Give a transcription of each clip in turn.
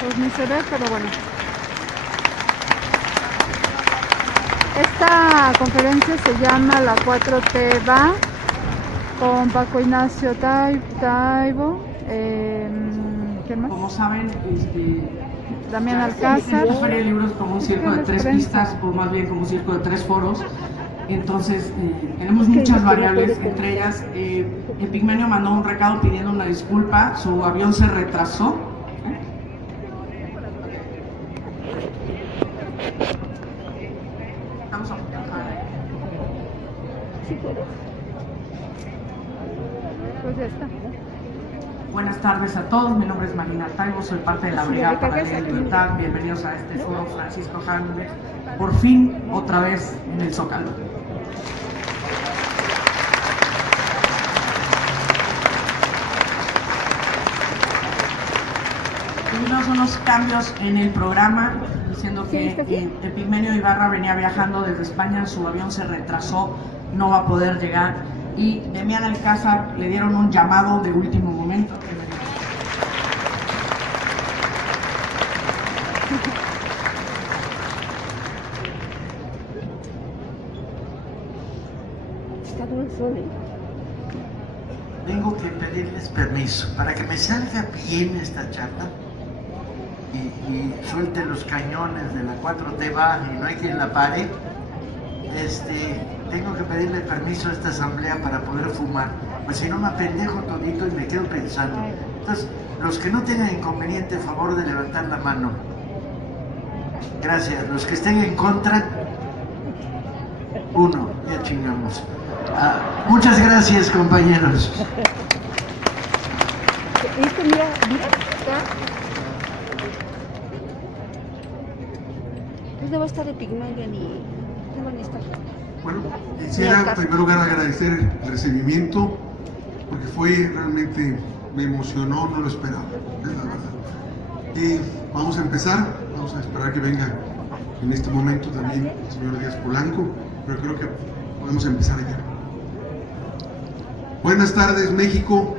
Pues ni se ve, pero bueno. Esta conferencia se llama La 4T va, con Paco Ignacio Taibo, ¿quién más? Como saben, Damián Alcázar. La Feria del Libro es como un circo de tres pistas, o más bien como un circo de tres foros. Entonces, tenemos muchas variables, entre ellas, Epigmenio mandó un recado pidiendo una disculpa, su avión se retrasó. Vamos a Pues ya está. Buenas tardes a todos, mi nombre es Marina Taibo, soy parte de la Brigada para la Ley de Libertad. Bienvenidos a este foro Francisco Hannes, por fin otra vez en el Zócalo. Primero son los cambios en el programa, diciendo que Epigmenio Ibarra venía viajando desde España, su avión se retrasó, no va a poder llegar. Y Damián Alcázar le dieron un llamado de último momento. Tengo que pedirles permiso para que me salga bien esta charla y suelte los cañones de la 4T va y no hay quien la pare. Tengo que pedirle permiso a esta asamblea para poder fumar, pues si no me apendejo todito y me quedo pensando. Entonces, los que no tengan inconveniente, favor de levantar la mano. Gracias. Los que estén en contra, uno, ya chingamos. Muchas gracias, compañeros. ¿Dónde va a estar Epigmenio y qué van a estar? Bueno, quisiera en primer lugar agradecer el recibimiento, porque realmente me emocionó, no lo esperaba, es la verdad. Y vamos a empezar, vamos a esperar que venga en este momento también el señor Díaz Polanco, pero creo que podemos empezar ya. Buenas tardes, México.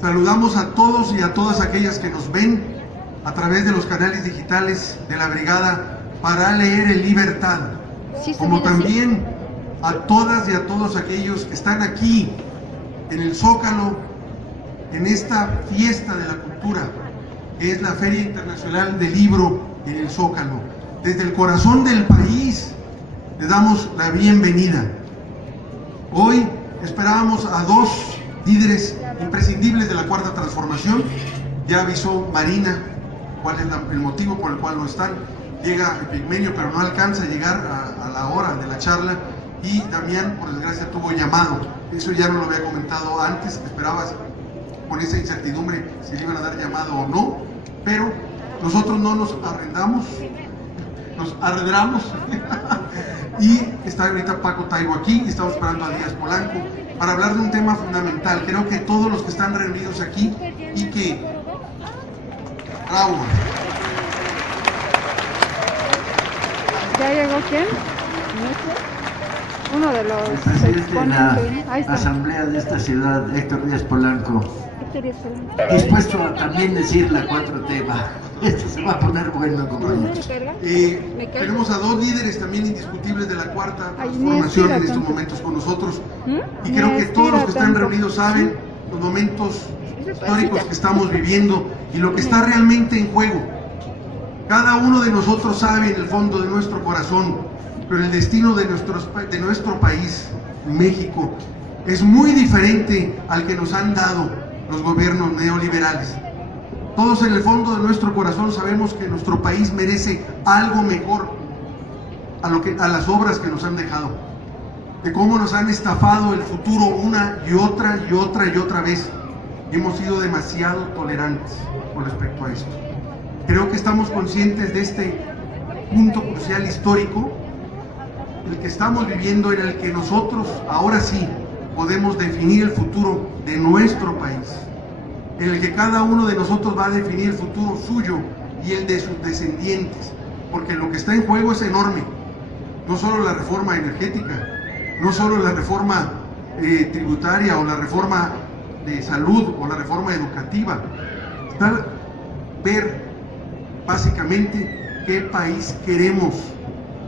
Saludamos a todos y a todas aquellas que nos ven a través de los canales digitales de la Brigada para Leer en Libertad, como también a todas y a todos aquellos que están aquí en el Zócalo, en esta fiesta de la cultura, que es la Feria Internacional del Libro en el Zócalo. Desde el corazón del país les damos la bienvenida. Hoy esperábamos a dos líderes imprescindibles de la Cuarta Transformación. Ya avisó Marina cuál es el motivo por el cual no están. Llega Epigmenio, pero no alcanza a llegar a la hora de la charla, y Damián, por desgracia, tuvo llamado. Eso ya no lo había comentado antes, esperabas con esa incertidumbre si le iban a dar llamado o no, pero nosotros no nos arrendamos, nos arredramos y está ahorita Paco Taibo aquí, y estamos esperando a Díaz Polanco para hablar de un tema fundamental. Creo que todos los que están reunidos aquí y que... ¡Bravo! ¿Ya llegó quién? Uno de los El presidente de la Ahí está. asamblea de esta ciudad, Héctor Díaz Polanco, dispuesto a también decir la 4T va. Esto se va a poner bueno, compañeros. Tenemos a dos líderes también indiscutibles de la Cuarta Transformación en estos momentos con nosotros, y creo que todos los que están reunidos saben los momentos históricos que estamos viviendo y lo que está realmente en juego. Cada uno de nosotros sabe en el fondo de nuestro corazón, pero el destino de nuestro país, México, es muy diferente al que nos han dado los gobiernos neoliberales. Todos en el fondo de nuestro corazón sabemos que nuestro país merece algo mejor a las obras que nos han dejado, de cómo nos han estafado el futuro una y otra y otra y otra vez. Hemos sido demasiado tolerantes con respecto a esto. Creo que estamos conscientes de este punto crucial histórico, el que estamos viviendo, en el que nosotros ahora sí podemos definir el futuro de nuestro país, en el que cada uno de nosotros va a definir el futuro suyo y el de sus descendientes, porque lo que está en juego es enorme. No solo la reforma energética, no solo la reforma tributaria o la reforma de salud o la reforma educativa, está ver básicamente qué país queremos,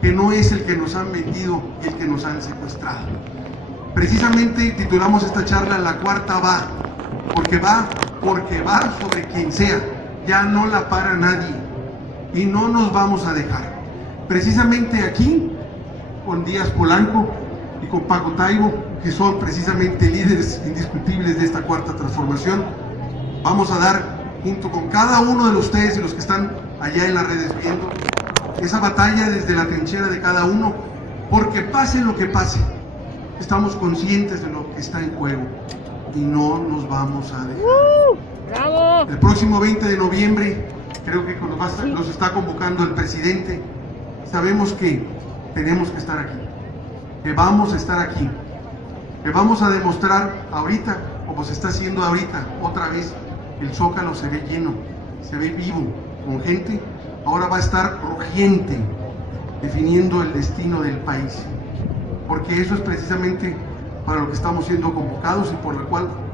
que no es el que nos han vendido y el que nos han secuestrado. Precisamente titulamos esta charla La Cuarta va, porque va sobre quien sea, ya no la para nadie y no nos vamos a dejar. Precisamente aquí, con Díaz Polanco y con Paco Taibo, que son precisamente líderes indiscutibles de esta cuarta transformación, vamos a dar, junto con cada uno de ustedes y los que están allá en las redes viendo, esa batalla desde la trinchera de cada uno, porque pase lo que pase, estamos conscientes de lo que está en juego y no nos vamos a dejar. ¡Bravo! El próximo 20 de noviembre, creo que nos está convocando el presidente. Sabemos que tenemos que estar aquí, que vamos a estar aquí, que vamos a demostrar ahorita, como se está haciendo ahorita, otra vez, el Zócalo se ve lleno, se ve vivo, con gente. Ahora va a estar rugiente, definiendo el destino del país, porque eso es precisamente para lo que estamos siendo convocados y por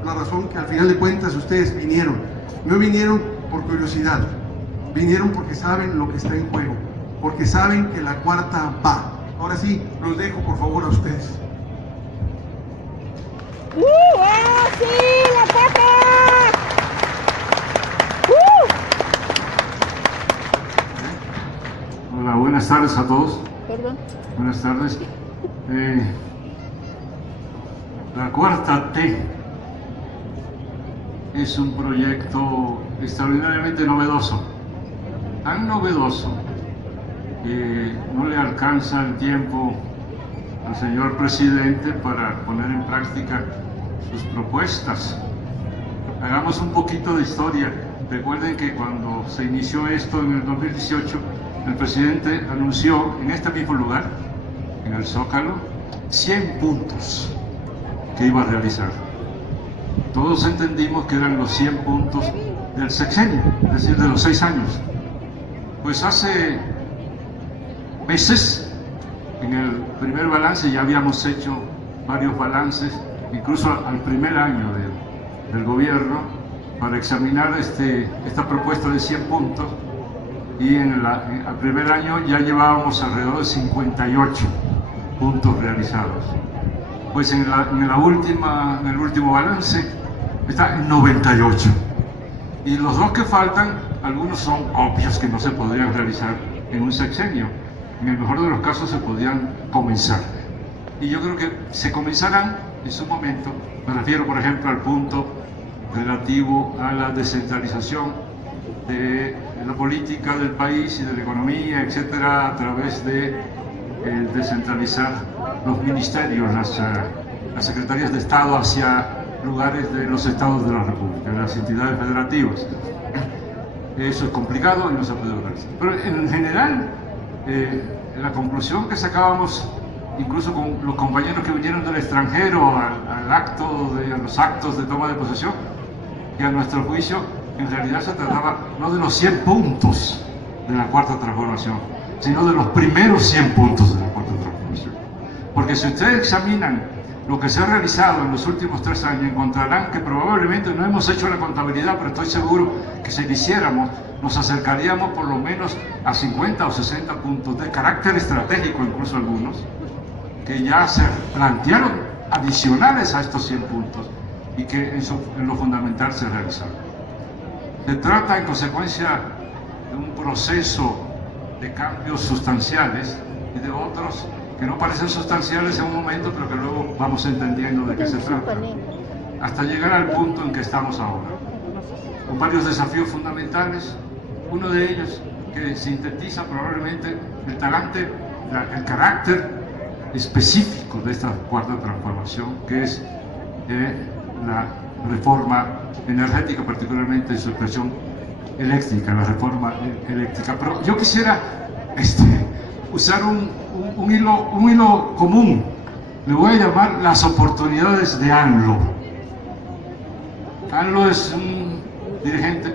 la razón que al final de cuentas ustedes vinieron. No vinieron por curiosidad, vinieron porque saben lo que está en juego, porque saben que la cuarta va. Ahora sí, los dejo por favor a ustedes. ¡Sí! ¡La cuarta! Hola, buenas tardes a todos. Perdón. Buenas tardes. La Cuarta T es un proyecto extraordinariamente novedoso, tan novedoso que no le alcanza el tiempo al señor presidente para poner en práctica sus propuestas. Hagamos un poquito de historia. Recuerden que cuando se inició esto en el 2018, el presidente anunció en este mismo lugar, en el Zócalo, 100 puntos que iba a realizar. Todos entendimos que eran los 100 puntos del sexenio, es decir, de los 6 años. Pues hace meses, en el primer balance, ya habíamos hecho varios balances, incluso al primer año del gobierno, para examinar esta propuesta de 100 puntos, y al primer año ya llevábamos alrededor de 58 puntos realizados. Pues en el último balance está en 98. Y los dos que faltan, algunos son obvios que no se podrían realizar en un sexenio. En el mejor de los casos se podían comenzar. Y yo creo que se comenzarán en su momento. Me refiero, por ejemplo, al punto relativo a la descentralización de la política del país y de la economía, etcétera, a través de descentralizar los ministerios, las secretarías de Estado hacia lugares de los estados de la República, las entidades federativas. Eso es complicado y no se puede realizar. Pero en general, la conclusión que sacábamos, incluso con los compañeros que vinieron del extranjero a los actos de toma de posesión, que a nuestro juicio en realidad se trataba no de los 100 puntos de la cuarta transformación, sino de los primeros 100 puntos de la cuarta transformación. Porque si ustedes examinan lo que se ha realizado en los últimos 3 años, encontrarán que probablemente no hemos hecho la contabilidad, pero estoy seguro que si lo hiciéramos, nos acercaríamos por lo menos a 50 o 60 puntos de carácter estratégico, incluso algunos, que ya se plantearon adicionales a estos 100 puntos y que en lo fundamental se realizaron. Se trata, en consecuencia, de un proceso de cambios sustanciales y de otros que no parecen sustanciales en un momento, pero que luego vamos entendiendo de qué se trata, hasta llegar al punto en que estamos ahora, con varios desafíos fundamentales. Uno de ellos, que sintetiza probablemente el carácter específico de esta cuarta transformación, que es la reforma energética, particularmente en su expresión eléctrica, la reforma eléctrica. Pero yo quisiera usar un hilo común. Le voy a llamar las oportunidades de ANLO. ANLO es un dirigente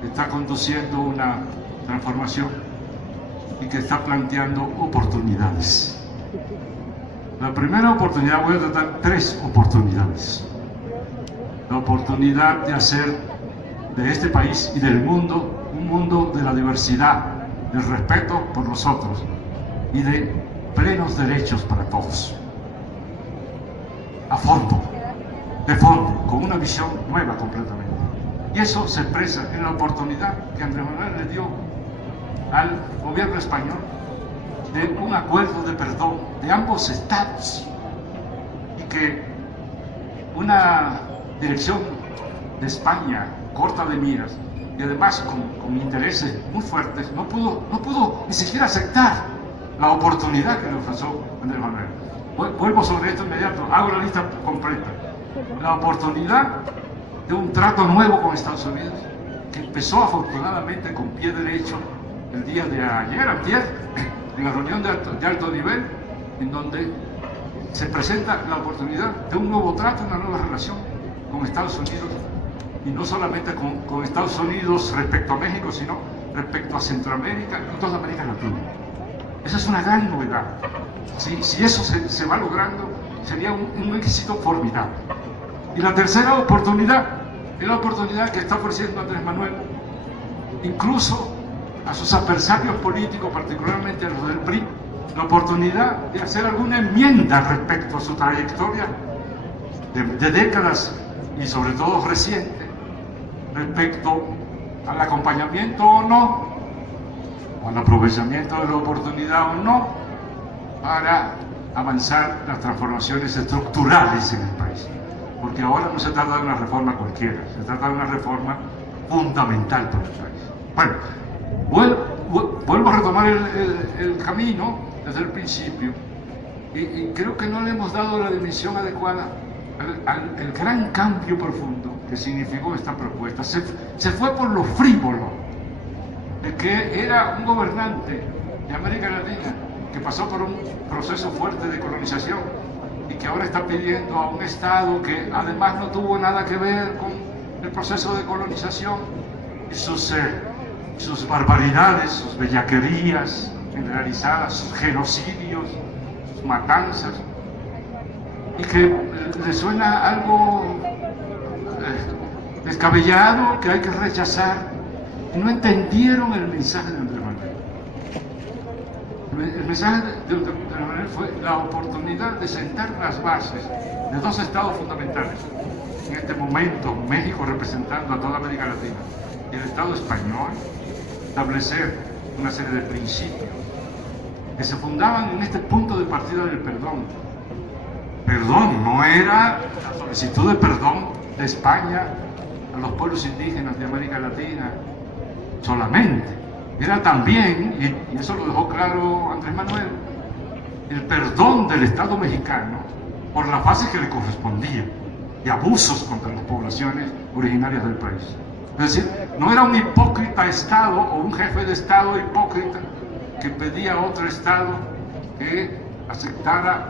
que está conduciendo una transformación y que está planteando oportunidades. La primera oportunidad, voy a tratar 3 oportunidades. La oportunidad de hacer de este país y del mundo un mundo de la diversidad, del respeto por los otros y de plenos derechos para todos. A fondo, de fondo, con una visión nueva completamente. Y eso se expresa en la oportunidad que Andrés Manuel le dio al gobierno español de un acuerdo de perdón de ambos estados, y que una dirección de España corta de miras y además con intereses muy fuertes no pudo ni siquiera aceptar la oportunidad que le ofreció Andrés Manuel. Vuelvo sobre esto inmediato, hago la lista completa. La oportunidad de un trato nuevo con Estados Unidos, que empezó afortunadamente con pie derecho el día de ayer, en la reunión de alto nivel, en donde se presenta la oportunidad de un nuevo trato, una nueva relación con Estados Unidos, y no solamente con Estados Unidos respecto a México, sino respecto a Centroamérica y toda América Latina. Esa es una gran novedad. Si eso se va logrando, sería un éxito formidable. Y la tercera oportunidad es la oportunidad que está ofreciendo Andrés Manuel, incluso a sus adversarios políticos, particularmente a los del PRI, la oportunidad de hacer alguna enmienda respecto a su trayectoria de décadas y sobre todo reciente, respecto al acompañamiento o no, o al aprovechamiento de la oportunidad o no, para avanzar las transformaciones estructurales en el país. Porque ahora no se trata de una reforma cualquiera, se trata de una reforma fundamental para el país. Bueno, vuelvo a retomar el camino desde el principio, y creo que no le hemos dado la dimensión adecuada al gran cambio profundo que significó esta propuesta. Se fue por lo frívolo, de que era un gobernante de América Latina que pasó por un proceso fuerte de colonización y que ahora está pidiendo a un Estado que además no tuvo nada que ver con el proceso de colonización y sus barbaridades, sus bellaquerías generalizadas, sus genocidios, sus matanzas, y que le suena algo descabellado, que hay que rechazar, y no entendieron el mensaje de Andrés Manuel. El mensaje de Andrés Manuel fue la oportunidad de sentar las bases de 2 estados fundamentales. En este momento, México representando a toda América Latina y el Estado español, establecer una serie de principios que se fundaban en este punto de partida del perdón. Perdón no era la solicitud de perdón de España a los pueblos indígenas de América Latina solamente, era también, y eso lo dejó claro Andrés Manuel, el perdón del Estado mexicano por la fase que le correspondía y abusos contra las poblaciones originarias del país. Es decir, no era un hipócrita Estado o un jefe de Estado hipócrita que pedía a otro Estado que aceptara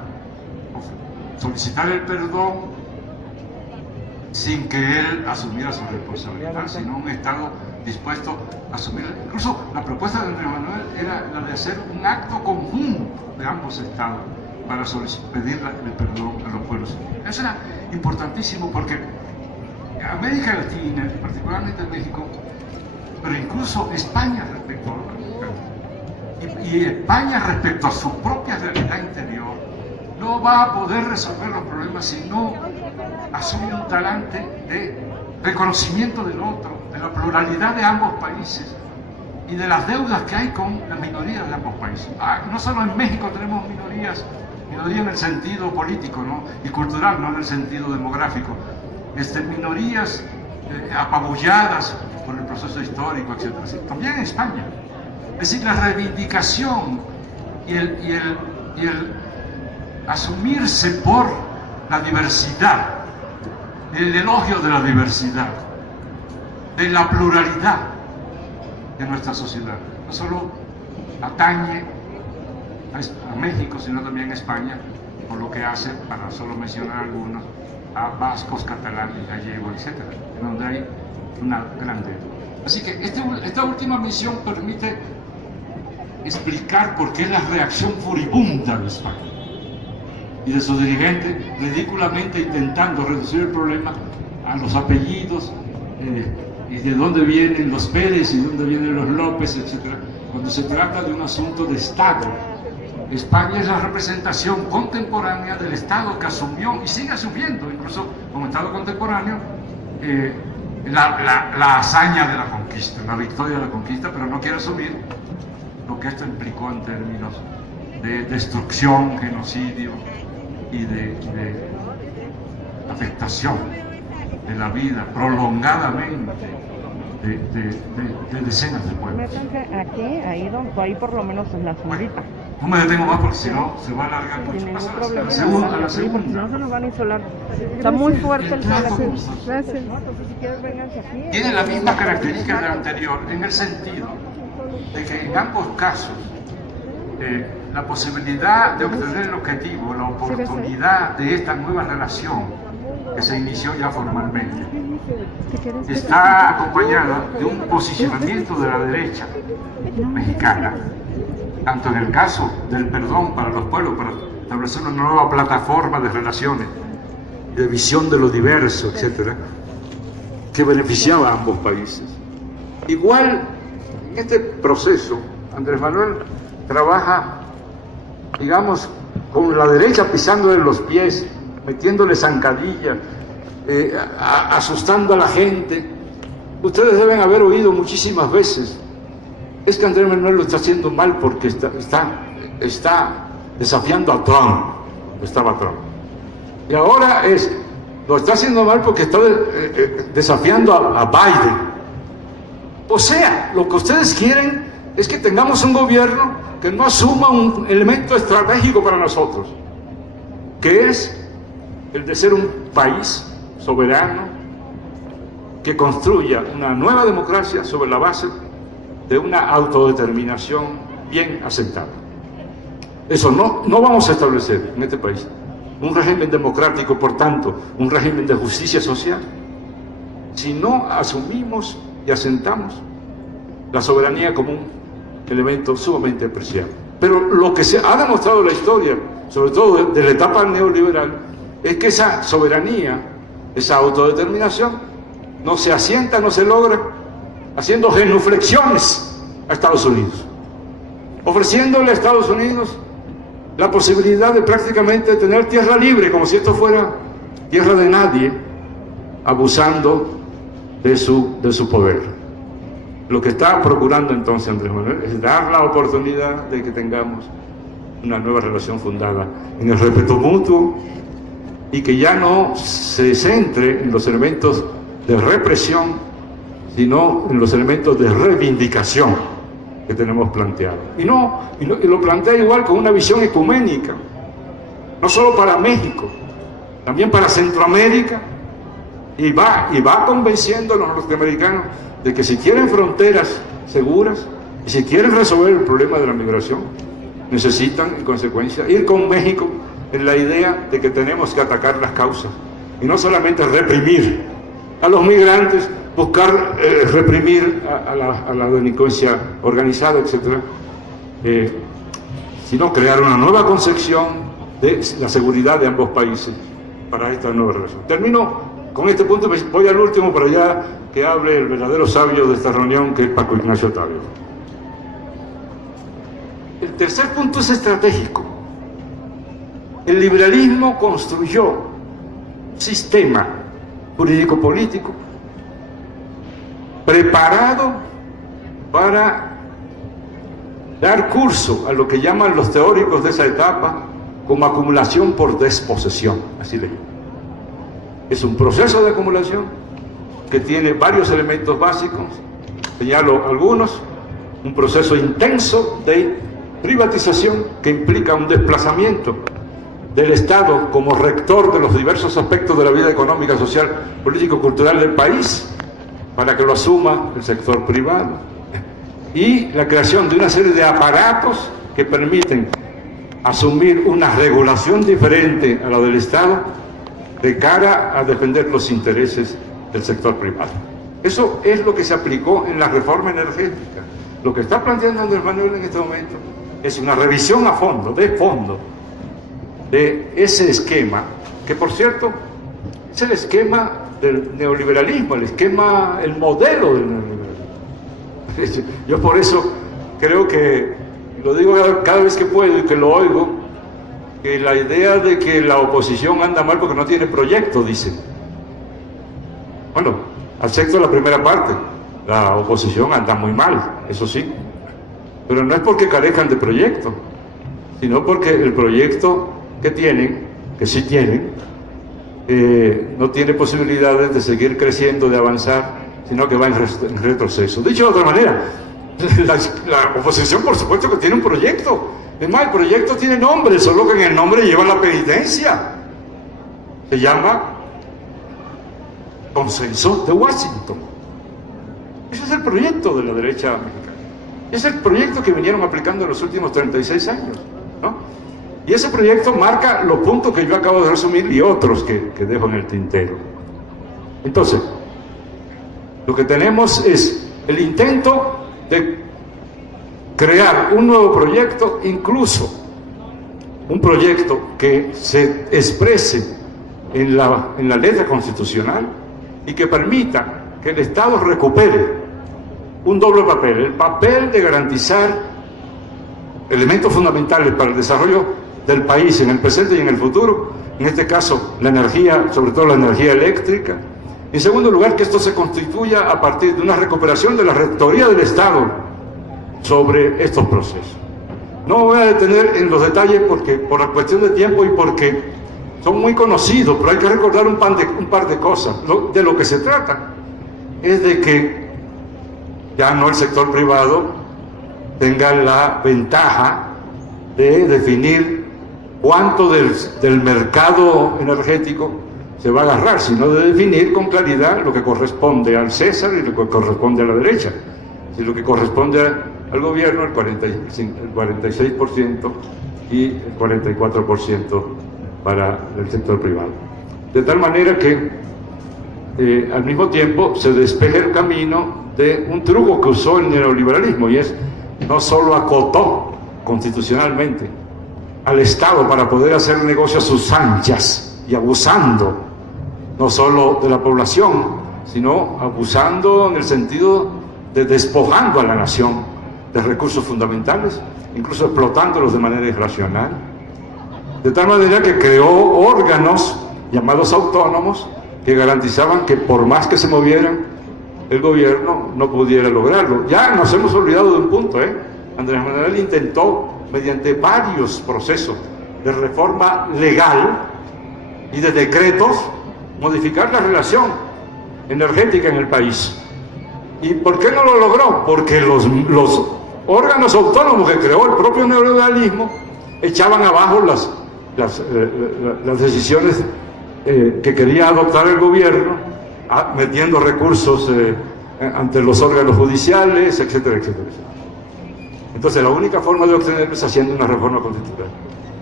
o solicitara el perdón sin que él asumiera su responsabilidad, sino un Estado dispuesto a asumir. Incluso la propuesta de Andrés Manuel era la de hacer un acto conjunto de ambos Estados para pedir el perdón a los pueblos. Eso era importantísimo porque América Latina, particularmente México, pero incluso España respecto a los mexicanos, y España respecto a su propia realidad interior, no va a poder resolver los problemas si no asume un talante de reconocimiento del otro, de la pluralidad de ambos países y de las deudas que hay con las minorías de ambos países. No solo en México tenemos minorías en el sentido político, ¿no?, y cultural, no en el sentido demográfico. Minorías apabulladas por el proceso histórico, etc. También en España. Es decir, la reivindicación y el asumirse por la diversidad, el elogio de la diversidad, de la pluralidad de nuestra sociedad, no solo atañe a México, sino también a España, por lo que hace, para solo mencionar algunos, a vascos, catalanes, gallegos, etc., en donde hay una gran deuda. Así que esta última misión permite explicar por qué la reacción furibunda de España. y de sus dirigentes, ridículamente intentando reducir el problema a los apellidos y de dónde vienen los Pérez y de dónde vienen los López, etc. Cuando se trata de un asunto de Estado. España es la representación contemporánea del Estado que asumió y sigue asumiendo, incluso como Estado contemporáneo, la hazaña de la conquista, la victoria de la conquista, pero no quiere asumir lo que esto implicó en términos de destrucción, genocidio y de afectación de la vida prolongadamente de decenas de pueblos. Métanse aquí, ahí por lo menos en la sombrita. No me detengo más porque si no se va a alargar mucho. Sin ningún Pasa problema. a la segunda. Porque si no se nos van a isolar. Está muy fuerte el Gracias. Entonces, si quieres, vénganse aquí. Tiene la misma característica de la anterior, en el sentido de que en ambos casos la posibilidad de obtener el objetivo, la oportunidad de esta nueva relación que se inició ya formalmente, está acompañada de un posicionamiento de la derecha mexicana, tanto en el caso del perdón para los pueblos, para establecer una nueva plataforma de relaciones, de visión de lo diverso, etcétera, que beneficiaba a ambos países. Igual, en este proceso, Andrés Manuel trabaja, digamos, con la derecha pisándole los pies, metiéndole zancadillas, asustando a la gente. Ustedes deben haber oído muchísimas veces, es que Andrés Manuel lo está haciendo mal porque está desafiando a Trump, estaba Trump. Y ahora lo está haciendo mal porque está desafiando a Biden. O sea, lo que ustedes quieren es que tengamos un gobierno que no asuma un elemento estratégico para nosotros, que es el de ser un país soberano que construya una nueva democracia sobre la base de una autodeterminación bien aceptada. Eso no vamos a establecer en este país. Un régimen democrático, por tanto, un régimen de justicia social, si no asumimos y asentamos la soberanía como un elemento sumamente apreciable. Pero lo que se ha demostrado en la historia, sobre todo de la etapa neoliberal, es que esa soberanía, esa autodeterminación, no se asienta, no se logra haciendo genuflexiones a Estados Unidos, ofreciéndole a Estados Unidos la posibilidad de prácticamente tener tierra libre, como si esto fuera tierra de nadie, abusando de su poder. Lo que está procurando entonces Andrés Manuel es dar la oportunidad de que tengamos una nueva relación fundada en el respeto mutuo y que ya no se centre en los elementos de represión, sino en los elementos de reivindicación que tenemos planteado. Y lo plantea igual con una visión ecuménica, no solo para México, también para Centroamérica, y va convenciendo a los norteamericanos de que si quieren fronteras seguras y si quieren resolver el problema de la migración, necesitan en consecuencia ir con México en la idea de que tenemos que atacar las causas y no solamente reprimir a los migrantes, buscar reprimir a la delincuencia organizada, etc., sino crear una nueva concepción de la seguridad de ambos países para esta nueva relación. Termino con este punto, voy al último para ya que hable el verdadero sabio de esta reunión, que es Paco Ignacio Tagle. El tercer punto es estratégico. El liberalismo construyó un sistema jurídico-político preparado para dar curso a lo que llaman los teóricos de esa etapa como acumulación por desposesión, así le llaman. Es un proceso de acumulación que tiene varios elementos básicos, señalo algunos: un proceso intenso de privatización que implica un desplazamiento del Estado como rector de los diversos aspectos de la vida económica, social, político-cultural del país, para que lo asuma el sector privado, y la creación de una serie de aparatos que permiten asumir una regulación diferente a la del Estado de cara a defender los intereses del sector privado. Eso es lo que se aplicó en la reforma energética. Lo que está planteando Andrés Manuel en este momento es una revisión a fondo, de fondo, de ese esquema, que por cierto es el esquema del neoliberalismo, el modelo del neoliberalismo. Yo por eso creo que, lo digo cada vez que puedo y que lo oigo, que la idea de que la oposición anda mal porque no tiene proyecto, dicen. Bueno, acepto la primera parte, la oposición anda muy mal, eso sí, pero no es porque carezcan de proyecto, sino porque el proyecto que tienen, que sí tienen, no tiene posibilidades de seguir creciendo, de avanzar, sino que va en retroceso. Dicho de otra manera, la oposición por supuesto que tiene un proyecto. Es más, el proyecto tiene nombre, solo que en el nombre lleva la penitencia. Se llama Consenso de Washington. Ese es el proyecto de la derecha mexicana. Es el proyecto que vinieron aplicando en los últimos 36 años, ¿no? Y ese proyecto marca los puntos que yo acabo de resumir y otros que dejo en el tintero. Entonces, lo que tenemos es el intento de crear un nuevo proyecto, incluso un proyecto que se exprese en la letra constitucional y que permita que el Estado recupere un doble papel, el papel de garantizar elementos fundamentales para el desarrollo del país en el presente y en el futuro, en este caso la energía, sobre todo la energía eléctrica. En segundo lugar, que esto se constituya a partir de una recuperación de la rectoría del Estado sobre estos procesos. No me voy a detener en los detalles porque, por la cuestión de tiempo y porque son muy conocidos, pero hay que recordar un par de cosas. De lo que se trata es de que ya no el sector privado tenga la ventaja de definir cuánto del mercado energético se va a agarrar, sino de definir con claridad lo que corresponde al César y lo que corresponde a la derecha. Si lo que corresponde al gobierno, el 46% y el 44% para el sector privado. De tal manera que al mismo tiempo se despeje el camino de un truco que usó el neoliberalismo, y es no solo acotó constitucionalmente al Estado para poder hacer negocios a sus anchas y abusando no solo de la población, sino abusando en el sentido de despojando a la nación de recursos fundamentales, incluso explotándolos de manera irracional, de tal manera que creó órganos llamados autónomos que garantizaban que por más que se movieran, el gobierno no pudiera lograrlo. Ya nos hemos olvidado de un punto, Andrés Manuel intentó, mediante varios procesos de reforma legal y de decretos, modificar la relación energética en el país. ¿Y por qué no lo logró? Porque los órganos autónomos que creó el propio neoliberalismo echaban abajo las decisiones que quería adoptar el gobierno, metiendo recursos ante los órganos judiciales, etcétera, etcétera, etcétera. Entonces la única forma de obtenerlo es haciendo una reforma constitucional.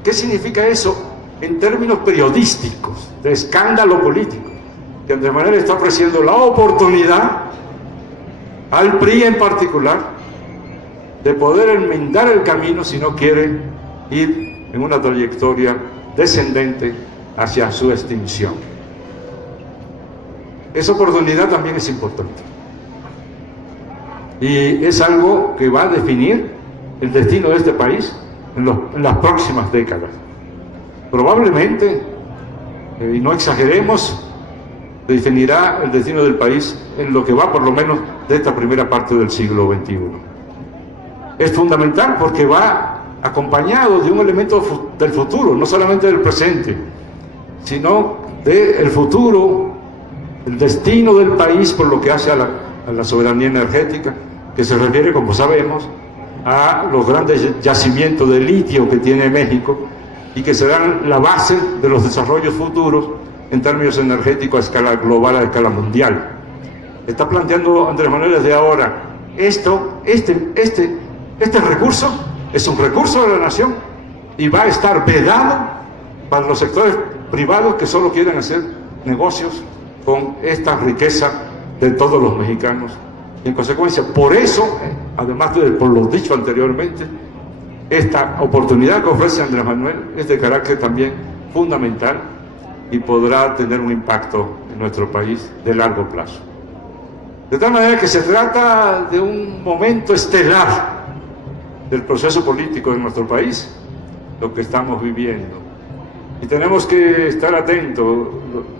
¿Qué significa eso en términos periodísticos, de escándalo político? Que Andrés Manuel está ofreciendo la oportunidad al PRI en particular de poder enmendar el camino si no quiere ir en una trayectoria descendente hacia su extinción. Esa oportunidad también es importante y es algo que va a definir el destino de este país en las próximas décadas. Probablemente, y no exageremos, definirá el destino del país en lo que va por lo menos de esta primera parte del siglo XXI. Es fundamental porque va acompañado de un elemento del futuro, no solamente del presente, sino del futuro, el destino del país por lo que hace a la soberanía energética, que se refiere, como sabemos, a los grandes yacimientos de litio que tiene México y que serán la base de los desarrollos futuros en términos energéticos a escala global, a escala mundial. Está planteando Andrés Manuel desde ahora, este recurso es un recurso de la nación y va a estar vedado para los sectores privados que solo quieren hacer negocios con esta riqueza de todos los mexicanos. Y en consecuencia, por eso, además de por lo dicho anteriormente, esta oportunidad que ofrece Andrés Manuel es de carácter también fundamental y podrá tener un impacto en nuestro país de largo plazo. De tal manera que se trata de un momento estelar del proceso político de nuestro país, lo que estamos viviendo. Y tenemos que estar atentos.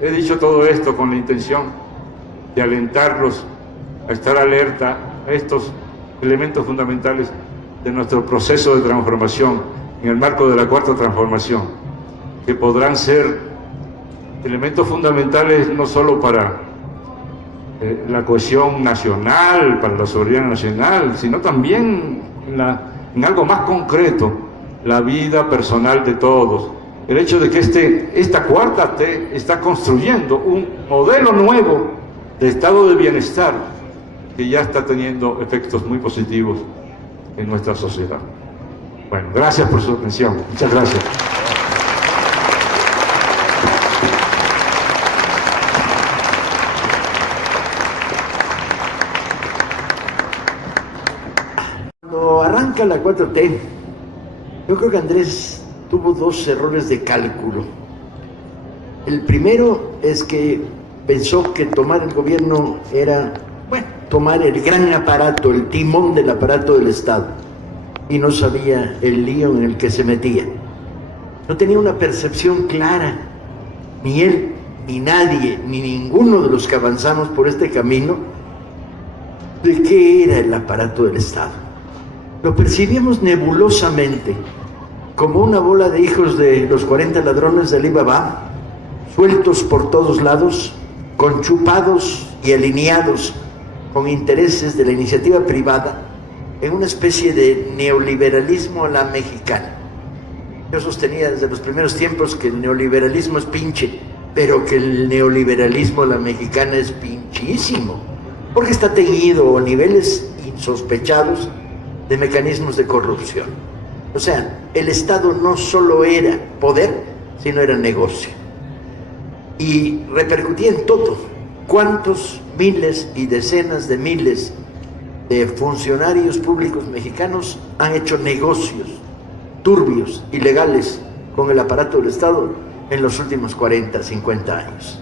He dicho todo esto con la intención de alentarlos a estar alerta a estos elementos fundamentales de nuestro proceso de transformación en el marco de la cuarta transformación, que podrán ser elementos fundamentales no solo para la cohesión nacional, para la soberanía nacional, sino también en algo más concreto, la vida personal de todos. El hecho de que esta cuarta T está construyendo un modelo nuevo de estado de bienestar que ya está teniendo efectos muy positivos en nuestra sociedad. Bueno, gracias por su atención. Muchas gracias. Cuando arranca la 4T, yo creo que Andrés tuvo dos errores de cálculo. El primero es que pensó que tomar el gobierno era, bueno, tomar el gran aparato, el timón del aparato del Estado, y no sabía el lío en el que se metía. No tenía una percepción clara, ni él, ni nadie, ni ninguno de los que avanzamos por este camino, de qué era el aparato del Estado. Lo percibíamos nebulosamente, como una bola de hijos de los 40 ladrones de Alibaba, sueltos por todos lados, conchupados y alineados con intereses de la iniciativa privada en una especie de neoliberalismo a la mexicana. Yo sostenía desde los primeros tiempos que el neoliberalismo es pinche, pero que el neoliberalismo a la mexicana es pinchísimo, porque está teñido a niveles insospechados de mecanismos de corrupción. O sea, el Estado no solo era poder, sino era negocio. Y repercutía en todo. ¿Cuántos miles y decenas de miles de funcionarios públicos mexicanos han hecho negocios turbios, ilegales, con el aparato del Estado en los últimos 40, 50 años?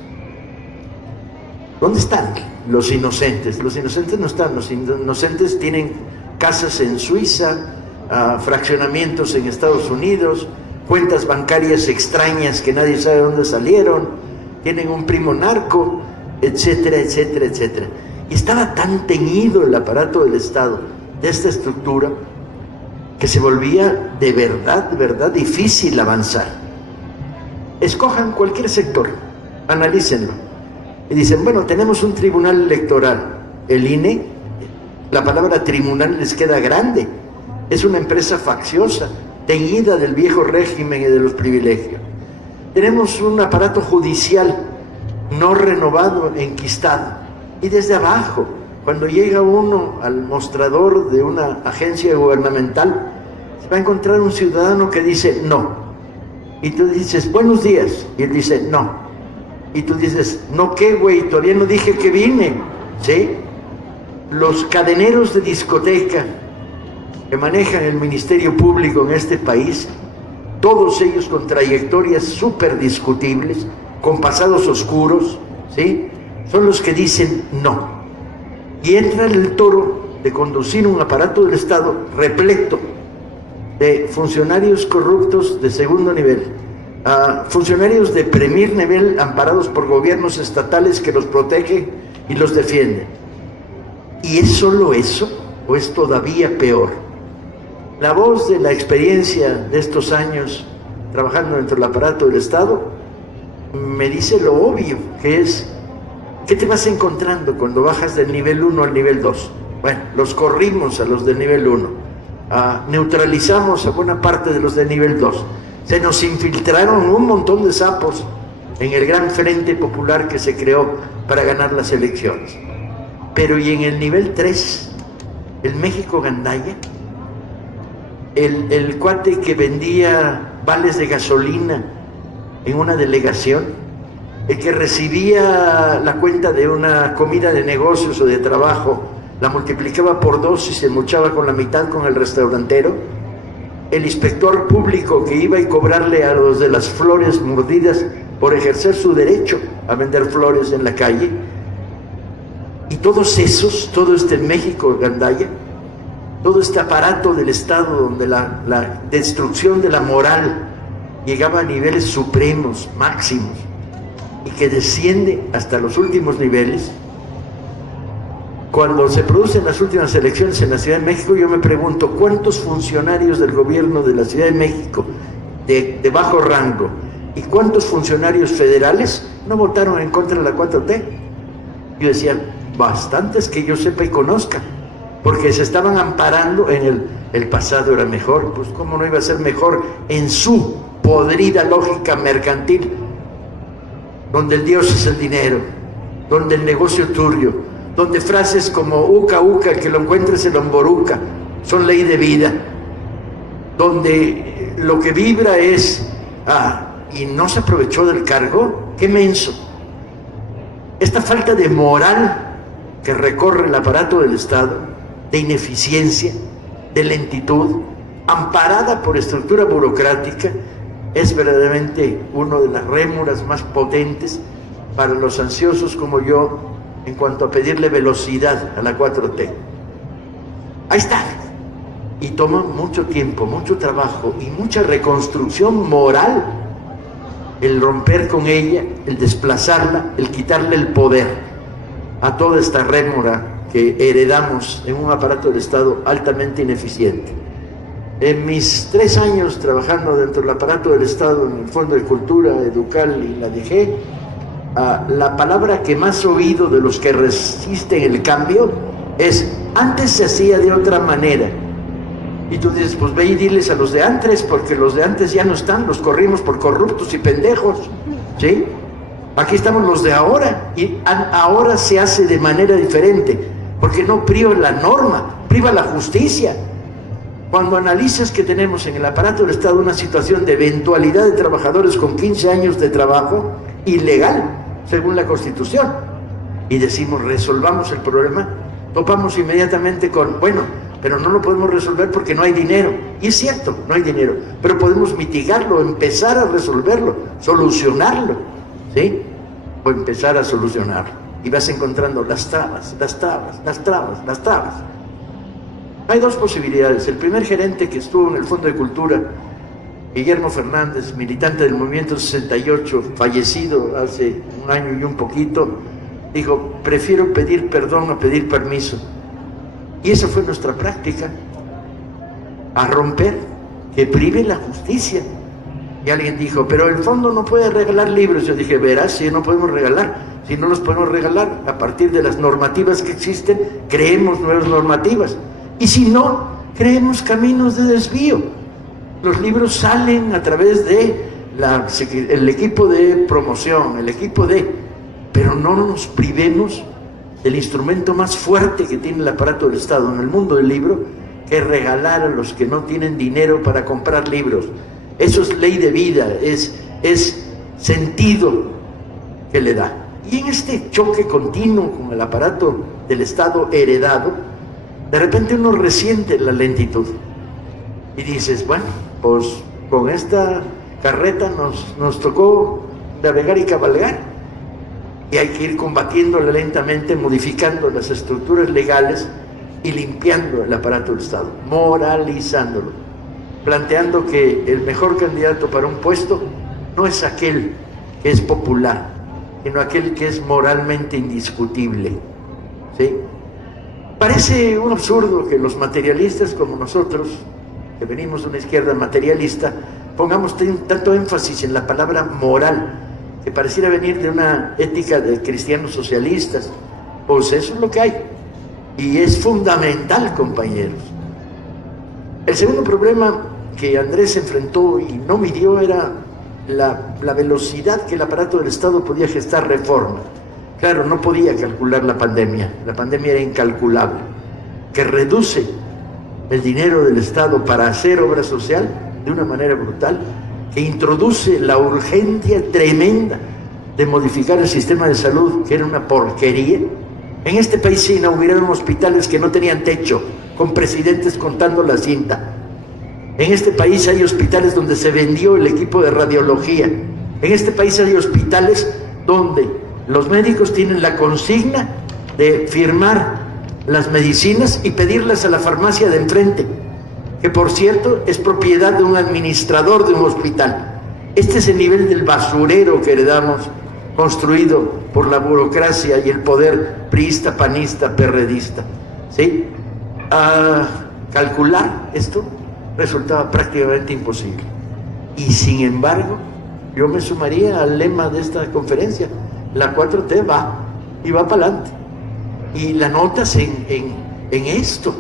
¿Dónde están los inocentes? Los inocentes no están. Los inocentes tienen casas en Suiza, fraccionamientos en Estados Unidos, cuentas bancarias extrañas que nadie sabe dónde salieron, tienen un primo narco, etcétera, etcétera, etcétera. Y estaba tan teñido el aparato del Estado de esta estructura que se volvía de verdad difícil avanzar. Escojan cualquier sector, analícenlo y dicen, bueno, tenemos un tribunal electoral, el INE, la palabra tribunal les queda grande, es una empresa facciosa, teñida del viejo régimen y de los privilegios. Tenemos un aparato judicial no renovado, enquistado, y desde abajo, cuando llega uno al mostrador de una agencia gubernamental, se va a encontrar un ciudadano que dice no, y tú dices buenos días, y él dice no, y tú dices no, ¿qué güey? Todavía no dije que vine, ¿sí? Los cadeneros de discoteca que manejan el Ministerio Público en este país, todos ellos con trayectorias súper discutibles, con pasados oscuros, ¿sí?, son los que dicen no. Y entra el toro de conducir un aparato del Estado repleto de funcionarios corruptos de segundo nivel, funcionarios de primer nivel amparados por gobiernos estatales que los protegen y los defienden. ¿Y es solo eso o es todavía peor? La voz de la experiencia de estos años trabajando dentro del aparato del Estado me dice lo obvio, que es, ¿qué te vas encontrando cuando bajas del nivel 1 al nivel 2? Bueno, los corrimos a los del nivel 1, neutralizamos a buena parte de los del nivel 2. Se nos infiltraron un montón de sapos en el gran frente popular que se creó para ganar las elecciones. Pero ¿y en el nivel 3? ¿El México gandaya? El cuate que vendía vales de gasolina en una delegación, el que recibía la cuenta de una comida de negocios o de trabajo, la multiplicaba por 2 y se mochaba con la mitad con el restaurantero. el inspector público que iba a cobrarle a los de las flores mordidas por ejercer su derecho a vender flores en la calle. Y todos esos, todo este México gandaya, todo este aparato del Estado donde la destrucción de la moral llegaba a niveles supremos, máximos, y que desciende hasta los últimos niveles. Cuando se producen las últimas elecciones en la Ciudad de México, yo me pregunto, ¿cuántos funcionarios del gobierno de la Ciudad de México de bajo rango y cuántos funcionarios federales no votaron en contra de la 4T? Yo decía, bastantes que yo sepa y conozca, porque se estaban amparando en el pasado era mejor. Pues cómo no iba a ser mejor en su podrida lógica mercantil, donde el Dios es el dinero, donde el negocio turbio, donde frases como uca uca, el que lo encuentre se lo emboruca, son ley de vida, donde lo que vibra es y no se aprovechó del cargo, qué menso. Esta falta de moral que recorre el aparato del Estado, de ineficiencia, de lentitud, amparada por estructura burocrática, es verdaderamente una de las rémoras más potentes para los ansiosos como yo en cuanto a pedirle velocidad a la 4T. Ahí está. Y toma mucho tiempo, mucho trabajo y mucha reconstrucción moral el romper con ella, el desplazarla, el quitarle el poder a toda esta rémora que heredamos en un aparato del Estado altamente ineficiente. En mis 3 años trabajando dentro del aparato del Estado, en el Fondo de Cultura, Educal y la DG, la palabra que más he oído de los que resisten el cambio es: antes se hacía de otra manera. Y tú dices, pues ve y diles a los de antes, porque los de antes ya no están, los corrimos por corruptos y pendejos, ¿sí? Aquí estamos los de ahora, y ahora se hace de manera diferente, porque no priva la norma, priva la justicia. Cuando analizas que tenemos en el aparato del Estado una situación de eventualidad de trabajadores con 15 años de trabajo ilegal, según la Constitución, y decimos, resolvamos el problema, topamos inmediatamente con, bueno, pero no lo podemos resolver porque no hay dinero. Y es cierto, no hay dinero, pero podemos mitigarlo, empezar a resolverlo, solucionarlo, ¿sí? O empezar a solucionarlo. Y vas encontrando las trabas. Hay 2 posibilidades. El primer gerente que estuvo en el Fondo de Cultura, Guillermo Fernández, militante del Movimiento 68, fallecido hace 1 año y un poquito, dijo, prefiero pedir perdón a pedir permiso. Y esa fue nuestra práctica, a romper, que prive la justicia. Y alguien dijo, pero el fondo no puede regalar libros. Yo dije, verás, si no podemos regalar, si no los podemos regalar, a partir de las normativas que existen, creemos nuevas normativas. Y si no, creemos caminos de desvío. Los libros salen a través de el equipo de promoción, pero no nos privemos del instrumento más fuerte que tiene el aparato del Estado en el mundo del libro, que es regalar a los que no tienen dinero para comprar libros. Eso es ley de vida, es sentido que le da. Y en este choque continuo con el aparato del Estado heredado, de repente uno resiente la lentitud y dices, bueno, pues con esta carreta nos tocó navegar y cabalgar. Y hay que ir combatiéndola lentamente, modificando las estructuras legales y limpiando el aparato del Estado, moralizándolo, planteando que el mejor candidato para un puesto no es aquel que es popular, sino aquel que es moralmente indiscutible, ¿sí? Parece un absurdo que los materialistas como nosotros, que venimos de una izquierda materialista, pongamos tanto énfasis en la palabra moral, que pareciera venir de una ética de cristianos socialistas. Pues eso es lo que hay, y es fundamental, compañeros. El segundo problema que Andrés enfrentó y no midió era la velocidad que el aparato del Estado podía gestar reforma. Claro, no podía calcular la pandemia era incalculable, que reduce el dinero del Estado para hacer obra social de una manera brutal, que introduce la urgencia tremenda de modificar el sistema de salud, que era una porquería. En este país se inauguraron hospitales que no tenían techo, con presidentes contando la cinta. En este país hay hospitales donde se vendió el equipo de radiología. En este país hay hospitales donde los médicos tienen la consigna de firmar las medicinas y pedirlas a la farmacia de enfrente, que por cierto es propiedad de un administrador de un hospital. Este es el nivel del basurero que heredamos, construido por la burocracia y el poder priista, panista, perredista, ¿sí? Calcular esto resultaba prácticamente imposible. Y sin embargo, yo me sumaría al lema de esta conferencia: la 4T va y va para adelante. Y la notas en esto.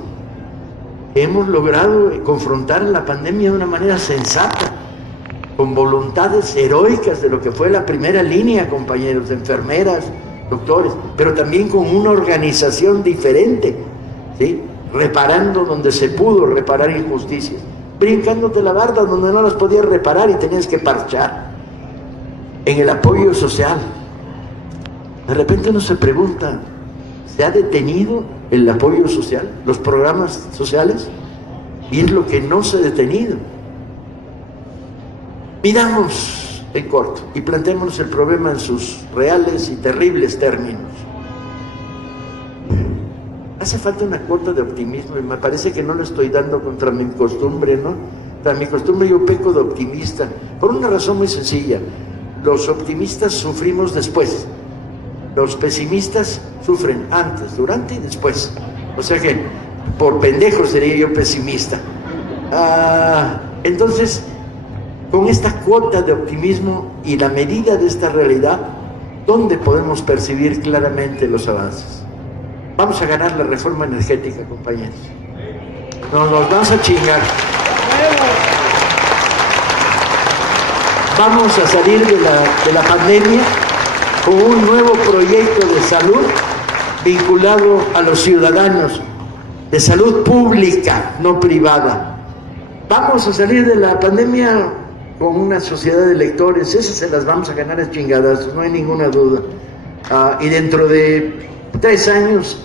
Hemos logrado confrontar la pandemia de una manera sensata, con voluntades heroicas de lo que fue la primera línea, compañeros, enfermeras, doctores, pero también con una organización diferente, ¿sí? Reparando donde se pudo reparar injusticias, brincándote la barda donde no las podías reparar y tenías que parchar. En el apoyo social, de repente uno se pregunta, ¿se ha detenido el apoyo social, los programas sociales? Y es lo que no se ha detenido. Miramos en corto y planteémonos el problema en sus reales y terribles términos. Hace falta una cuota de optimismo y me parece que no lo estoy dando contra mi costumbre, ¿no? Contra mi costumbre yo peco de optimista, por una razón muy sencilla: los optimistas sufrimos después. Los pesimistas sufren antes, durante y después. O sea que por pendejo sería yo pesimista. Entonces, con esta cuota de optimismo y la medida de esta realidad, ¿dónde podemos percibir claramente los avances? Vamos a ganar la reforma energética, compañeros. Nos vamos a chingar. Vamos a salir de la pandemia con un nuevo proyecto de salud vinculado a los ciudadanos, de salud pública, no privada. Vamos a salir de la pandemia con una sociedad de lectores, esas se las vamos a ganar a chingadas, no hay ninguna duda. Y dentro de 3 años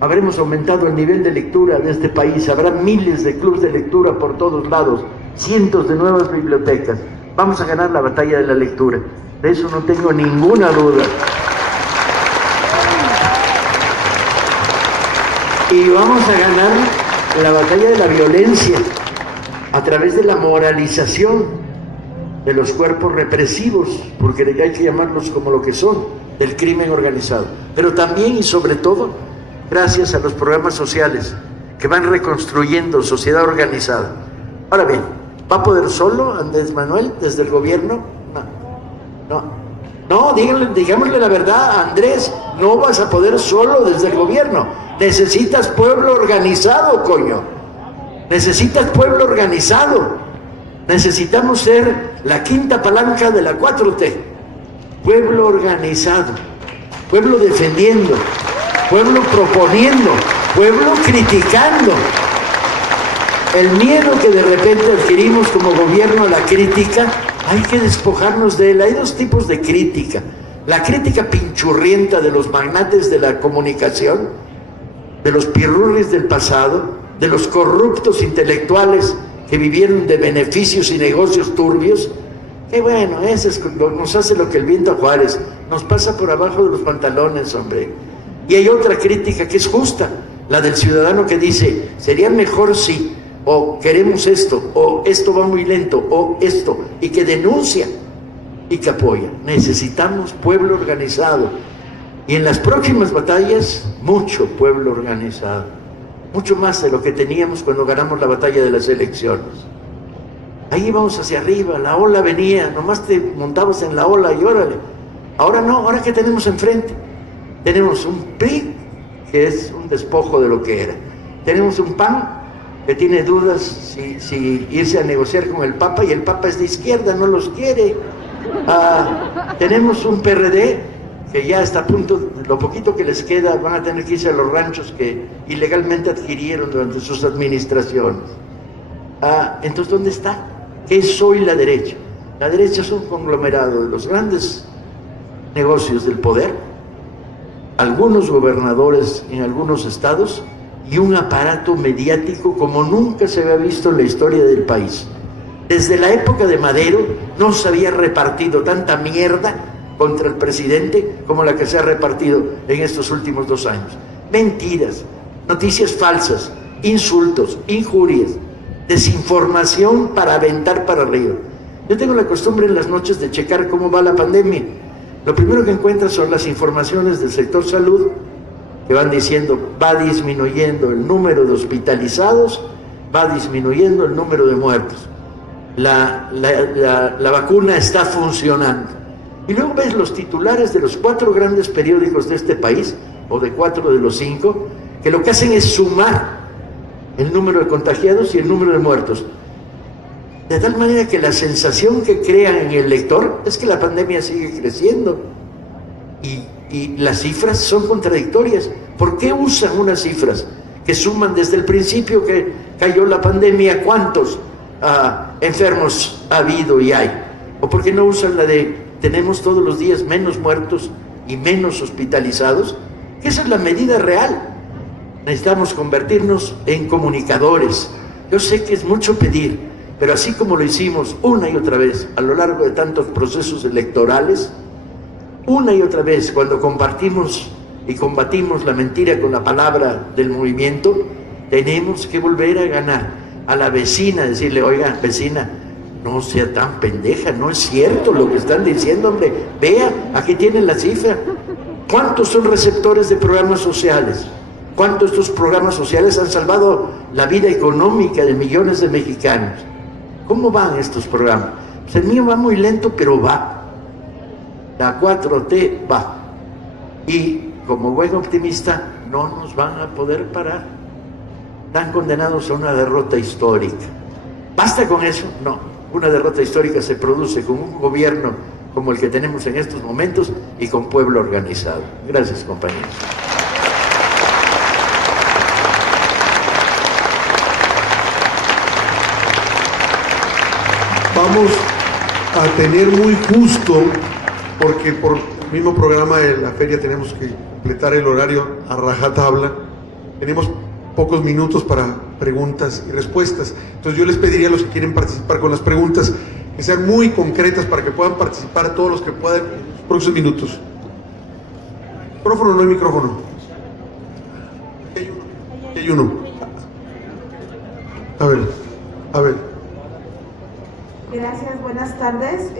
habremos aumentado el nivel de lectura de este país, habrá miles de clubes de lectura por todos lados, cientos de nuevas bibliotecas. Vamos a ganar la batalla de la lectura, de eso no tengo ninguna duda. Y vamos a ganar la batalla de la violencia a través de la moralización de los cuerpos represivos, porque hay que llamarlos como lo que son, del crimen organizado. Pero también y sobre todo, gracias a los programas sociales que van reconstruyendo sociedad organizada. Ahora bien, ¿va a poder solo Andrés Manuel desde el gobierno? No, digámosle la verdad, Andrés, no vas a poder solo desde el gobierno. Necesitas pueblo organizado, coño. Necesitas pueblo organizado. Necesitamos ser la quinta palanca de la 4T. Pueblo organizado, pueblo defendiendo, pueblo proponiendo, pueblo criticando. El miedo que de repente adquirimos como gobierno a la crítica, hay que despojarnos de él. Hay 2 tipos de crítica: la crítica pinchurrienta de los magnates de la comunicación, de los pirurris del pasado, de los corruptos intelectuales que vivieron de beneficios y negocios turbios, que bueno, ese nos hace lo que el viento a Juárez, nos pasa por abajo de los pantalones, hombre. Y hay otra crítica que es justa, la del ciudadano que dice, sería mejor si, o queremos esto, o esto va muy lento, o esto, y que denuncia y que apoya. Necesitamos pueblo organizado, y en las próximas batallas, mucho pueblo organizado, mucho más de lo que teníamos cuando ganamos la batalla de las elecciones. Ahí vamos hacia arriba, la ola venía, nomás te montabas en la ola y órale. Ahora no, ahora ¿qué tenemos enfrente? Tenemos un PRI que es un despojo de lo que era. Tenemos un PAN que tiene dudas si irse a negociar con el Papa, y el Papa es de izquierda, no los quiere. Tenemos un PRD que ya está a punto, lo poquito que les queda, van a tener que irse a los ranchos que ilegalmente adquirieron durante sus administraciones. Entonces, ¿dónde está? ¿Qué es hoy la derecha? La derecha es un conglomerado de los grandes negocios del poder, algunos gobernadores en algunos estados y un aparato mediático como nunca se había visto en la historia del país. Desde la época de Madero no se había repartido tanta mierda contra el presidente como la que se ha repartido en estos últimos 2 años. Mentiras, noticias falsas, insultos, injurias, desinformación para aventar para arriba. Yo tengo la costumbre en las noches de checar cómo va la pandemia. Lo primero que encuentras son las informaciones del sector salud, que van diciendo va disminuyendo el número de hospitalizados, va disminuyendo el número de muertos. La vacuna está funcionando. Y luego ves los titulares de los 4 grandes periódicos de este país, o de 4 de los 5, que lo que hacen es sumar el número de contagiados y el número de muertos. De tal manera que la sensación que crean en el lector es que la pandemia sigue creciendo. Y las cifras son contradictorias. ¿Por qué usan unas cifras que suman desde el principio que cayó la pandemia cuántos enfermos ha habido y hay? ¿O por qué no usan la de tenemos todos los días menos muertos y menos hospitalizados? Que esa es la medida real. Necesitamos convertirnos en comunicadores. Yo sé que es mucho pedir, pero así como lo hicimos una y otra vez a lo largo de tantos procesos electorales, una y otra vez cuando compartimos y combatimos la mentira con la palabra del movimiento, tenemos que volver a ganar a la vecina, decirle, oiga, vecina, no sea tan pendeja, no es cierto lo que están diciendo, hombre, vea, aquí tienen la cifra. ¿Cuántos son receptores de programas sociales? ¿Cuántos de estos programas sociales han salvado la vida económica de millones de mexicanos? ¿Cómo van estos programas? Pues el mío va muy lento, pero va. La 4T va. Y como buen optimista, no nos van a poder parar. Están condenados a una derrota histórica. ¿Basta con eso? No. Una derrota histórica se produce con un gobierno como el que tenemos en estos momentos y con pueblo organizado. Gracias, compañeros. Vamos a tener muy justo, porque por el mismo programa de la feria tenemos que completar el horario a rajatabla. Tenemos pocos minutos para preguntas y respuestas. Entonces yo les pediría a los que quieren participar con las preguntas que sean muy concretas para que puedan participar todos los que puedan en los próximos minutos. ¿Micrófono o no hay micrófono? Aquí hay uno. A ver. Gracias, buenas tardes.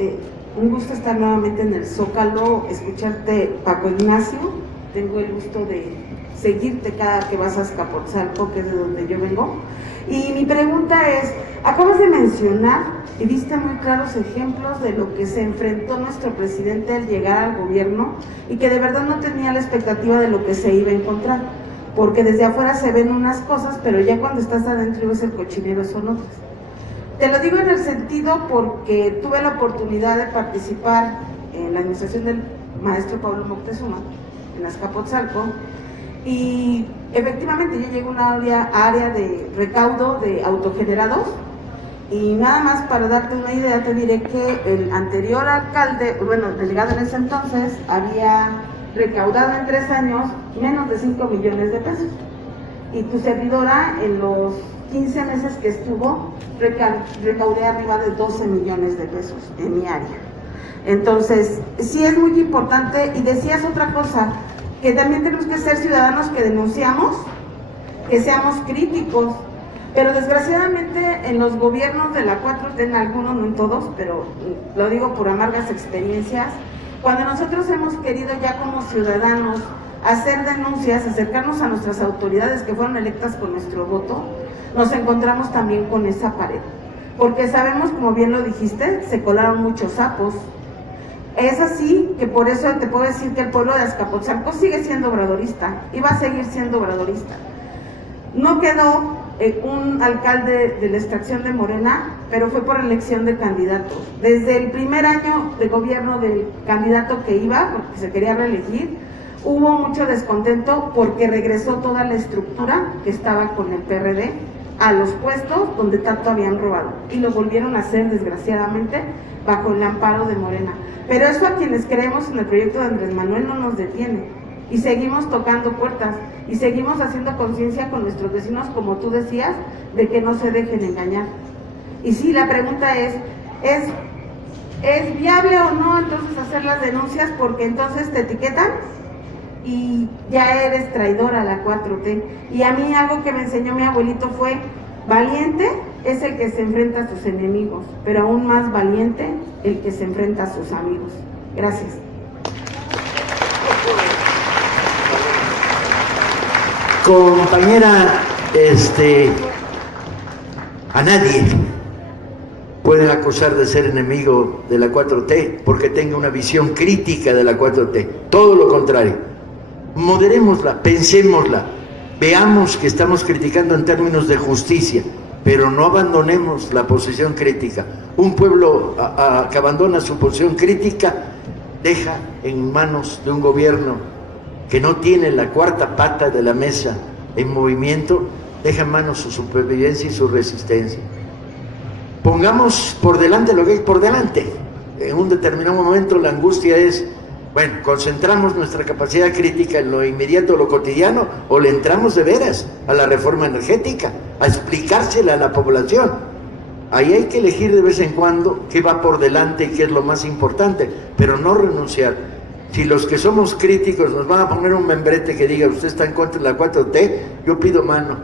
Un gusto estar nuevamente en el Zócalo, escucharte, Paco Ignacio. Tengo el gusto de seguirte cada que vas a Azcapotzalco, que es de donde yo vengo. Y mi pregunta es, acabas de mencionar y diste muy claros ejemplos de lo que se enfrentó nuestro presidente al llegar al gobierno y que de verdad no tenía la expectativa de lo que se iba a encontrar, porque desde afuera se ven unas cosas, pero ya cuando estás adentro y ves el cochinero son otras. Te lo digo en el sentido porque tuve la oportunidad de participar en la administración del maestro Pablo Moctezuma en Azcapotzalco y efectivamente yo llegué a una área de recaudo de autogenerados y nada más para darte una idea te diré que el anterior alcalde, bueno, delegado en ese entonces, había recaudado en 3 años menos de 5 millones de pesos y tu servidora en los 15 meses que estuvo recaudé arriba de 12 millones de pesos en mi área. Entonces, sí es muy importante, y decías otra cosa, que también tenemos que ser ciudadanos que denunciamos, que seamos críticos, pero desgraciadamente en los gobiernos de la 4T, en algunos, no en todos, pero lo digo por amargas experiencias, cuando nosotros hemos querido ya como ciudadanos hacer denuncias, acercarnos a nuestras autoridades que fueron electas con nuestro voto, nos encontramos también con esa pared, porque sabemos, como bien lo dijiste, se colaron muchos sapos. Es así que por eso te puedo decir que el pueblo de Azcapotzalco sigue siendo obradorista y va a seguir siendo obradorista. No quedó un alcalde de la extracción de Morena, pero fue por elección de candidatos. Desde el primer año de gobierno del candidato que iba, porque se quería reelegir, hubo mucho descontento porque regresó toda la estructura que estaba con el PRD a los puestos donde tanto habían robado y lo volvieron a hacer desgraciadamente bajo el amparo de Morena. Pero eso a quienes creemos en el proyecto de Andrés Manuel no nos detiene. y seguimos tocando puertas y seguimos haciendo conciencia con nuestros vecinos, como tú decías, de que no se dejen engañar. Y sí, la pregunta ¿es viable o no entonces hacer las denuncias? Porque entonces te etiquetan y ya eres traidor a la 4T. Y a mí algo que me enseñó mi abuelito fue: valiente es el que se enfrenta a sus enemigos, pero aún más valiente el que se enfrenta a sus amigos. Gracias. Compañera, a nadie pueden acusar de ser enemigo de la 4T porque tenga una visión crítica de la 4T. Todo lo contrario. Moderémosla, pensémosla, veamos que estamos criticando en términos de justicia, pero no abandonemos la posición crítica. Un pueblo que abandona su posición crítica deja en manos de un gobierno que no tiene la cuarta pata de la mesa en movimiento, deja en manos su supervivencia y su resistencia. Pongamos por delante lo que hay por delante. En un determinado momento la angustia es, bueno, concentramos nuestra capacidad crítica en lo inmediato, lo cotidiano, o le entramos de veras a la reforma energética, a explicársela a la población. Ahí hay que elegir de vez en cuando qué va por delante y qué es lo más importante, pero no renunciar. Si los que somos críticos nos van a poner un membrete que diga usted está en contra de la 4T, yo pido mano.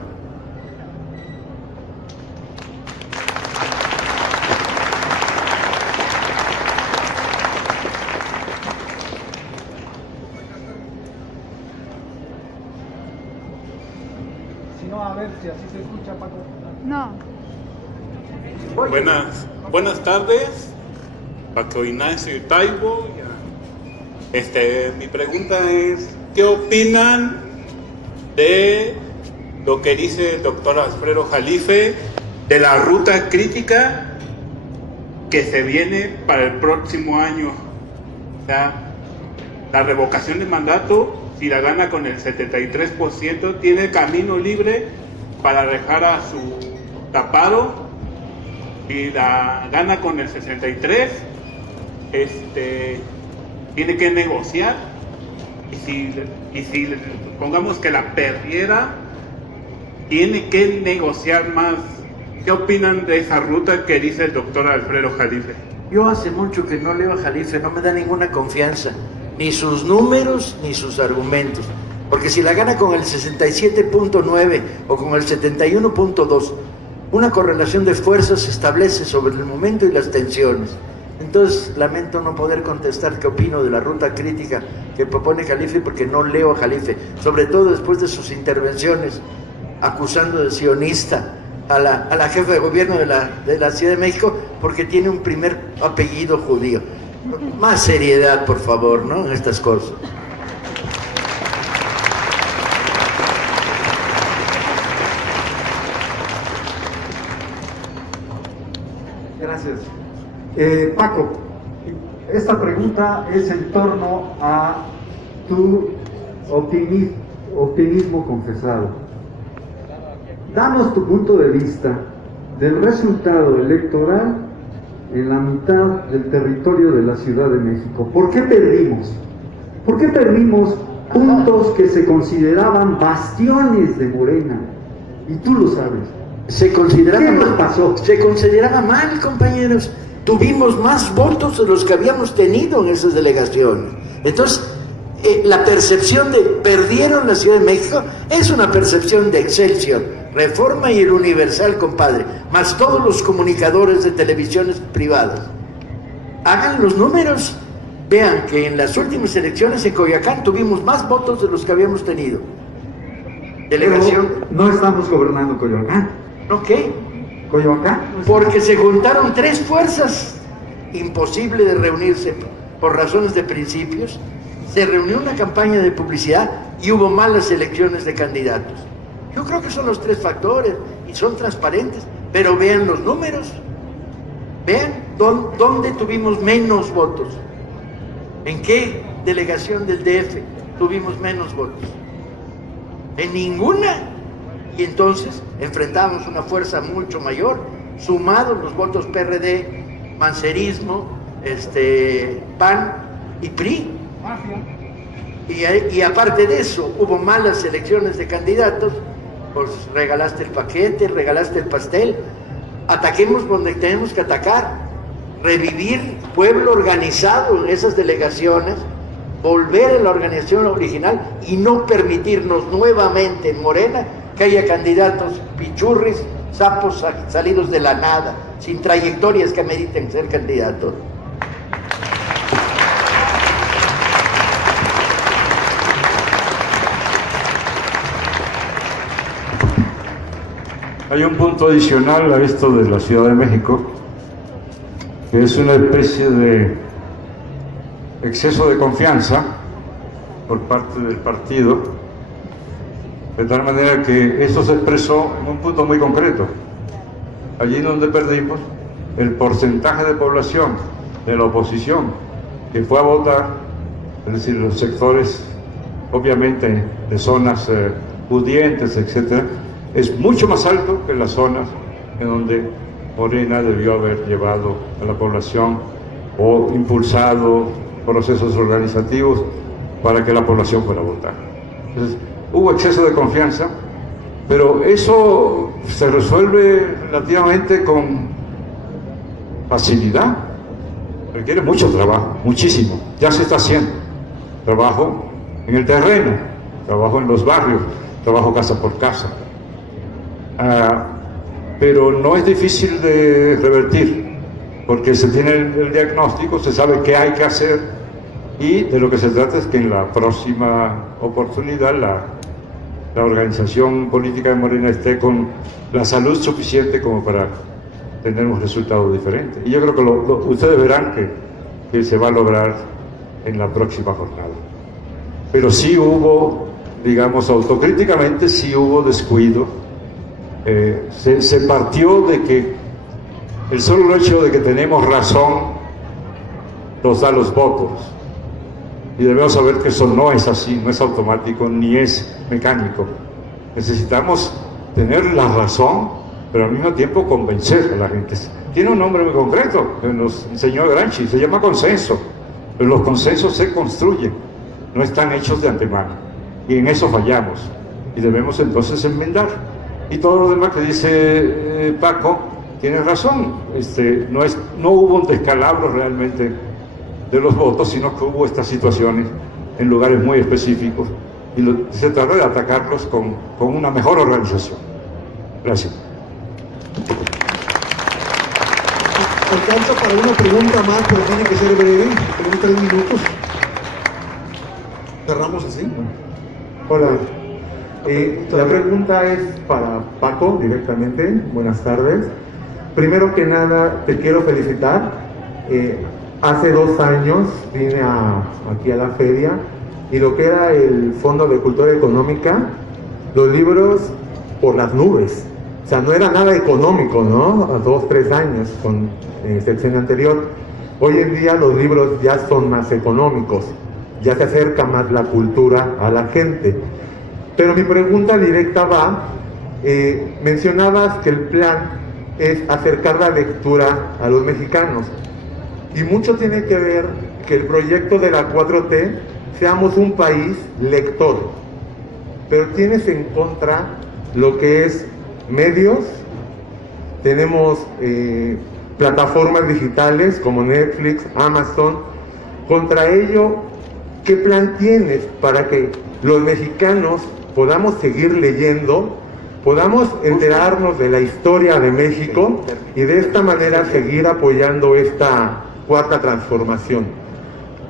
Si no, a ver si así se escucha, Paco. No. Buenas tardes, Paco Ignacio y Taibo. Mi pregunta es, ¿qué opinan de lo que dice el doctor Alfredo Jalife de la ruta crítica que se viene para el próximo año? O sea, la revocación de mandato, si la gana con el 73%, tiene camino libre para dejar a su tapado. Si la gana con el 63%, tiene que negociar. Y si pongamos que la perdiera, tiene que negociar más. ¿Qué opinan de esa ruta que dice el doctor Alfredo Jalife? Yo hace mucho que no leo a Jalife, no me da ninguna confianza, ni sus números ni sus argumentos, porque si la gana con el 67.9 o con el 71.2, una correlación de fuerzas se establece sobre el momento y las tensiones. Entonces lamento no poder contestar qué opino de la ruta crítica que propone Jalife, porque no leo a Jalife, sobre todo después de sus intervenciones acusando de sionista a la jefa de gobierno de la Ciudad de México porque tiene un primer apellido judío. Más seriedad, por favor, ¿no?, en estas cosas. Gracias. Paco, esta pregunta es en torno a tu optimismo confesado. Danos tu punto de vista del resultado electoral en la mitad del territorio de la Ciudad de México. ¿Por qué perdimos? ¿Por qué perdimos puntos que se consideraban bastiones de Morena? Y tú lo sabes. ¿Qué nos pasó? Se consideraba mal, compañeros. Tuvimos más votos de los que habíamos tenido en esas delegaciones. Entonces, la percepción de perdieron la Ciudad de México es una percepción de Excelsior, Reforma y el Universal, compadre, más todos los comunicadores de televisiones privadas. Hagan los números, vean que en las últimas elecciones en Coyoacán tuvimos más votos de los que habíamos tenido. Delegación. Pero no estamos gobernando Coyoacán. ¿Ok? Coyoacán. Porque se juntaron tres fuerzas, imposible de reunirse por razones de principios. Se reunió una campaña de publicidad y hubo malas elecciones de candidatos. Yo creo que son los tres factores y son transparentes, pero vean los números, vean dónde tuvimos menos votos, en qué delegación del DF tuvimos menos votos, en ninguna. Y entonces enfrentamos una fuerza mucho mayor, sumados los votos PRD, mancerismo, PAN y PRI. Y aparte de eso, hubo malas elecciones de candidatos, pues regalaste el paquete, regalaste el pastel. Ataquemos donde tenemos que atacar, revivir pueblo organizado en esas delegaciones, volver a la organización original y no permitirnos nuevamente en Morena que haya candidatos pichurris, sapos salidos de la nada, sin trayectorias que meriten ser candidatos. Hay un punto adicional a esto de la Ciudad de México, que es una especie de exceso de confianza por parte del partido, de tal manera que eso se expresó en un punto muy concreto. Allí donde perdimos, el porcentaje de población de la oposición que fue a votar, es decir, los sectores obviamente de zonas pudientes, etcétera, es mucho más alto que en las zonas en donde Morena debió haber llevado a la población o impulsado procesos organizativos para que la población fuera a votar. Entonces, hubo exceso de confianza, pero eso se resuelve relativamente con facilidad. Requiere mucho trabajo, muchísimo. Ya se está haciendo. Trabajo en el terreno, trabajo en los barrios, trabajo casa por casa. Pero no es difícil de revertir, porque se tiene el diagnóstico, se sabe qué hay que hacer, y de lo que se trata es que en la próxima oportunidad la organización política de Morena esté con la salud suficiente como para tener un resultado diferente. Y yo creo que ustedes verán que se va a lograr en la próxima jornada. Pero sí hubo, digamos, autocríticamente sí hubo descuido. Se partió de que el solo hecho de que tenemos razón nos da los votos, y debemos saber que eso no es así, no es automático ni es mecánico. Necesitamos tener la razón, pero al mismo tiempo convencer a la gente. Tiene un nombre muy concreto que nos enseñó Gramsci, se llama consenso, pero los consensos se construyen, no están hechos de antemano, y en eso fallamos y debemos entonces enmendar. Y todo lo demás que dice Paco tiene razón. No hubo un descalabro realmente de los votos, sino que hubo estas situaciones en lugares muy específicos, y se trata de atacarlos con una mejor organización. Gracias. Alcanza para una pregunta más, pero tiene que ser breve. Tenemos 3 minutos. Cerramos así. Hola. La pregunta es para Paco directamente. Buenas tardes. Primero que nada, te quiero felicitar. Hace 2 años vine aquí a la feria, y lo que era el Fondo de Cultura Económica, los libros por las nubes. O sea, no era nada económico, ¿no? A 2, 3 años con sección anterior. Hoy en día los libros ya son más económicos, ya se acerca más la cultura a la gente. Pero mi pregunta directa va, mencionabas que el plan es acercar la lectura a los mexicanos, y mucho tiene que ver que el proyecto de la 4T seamos un país lector, pero tienes en contra lo que es medios. Tenemos plataformas digitales como Netflix, Amazon. Contra ello, ¿qué plan tienes para que los mexicanos podamos seguir leyendo, podamos enterarnos de la historia de México, y de esta manera seguir apoyando esta cuarta transformación?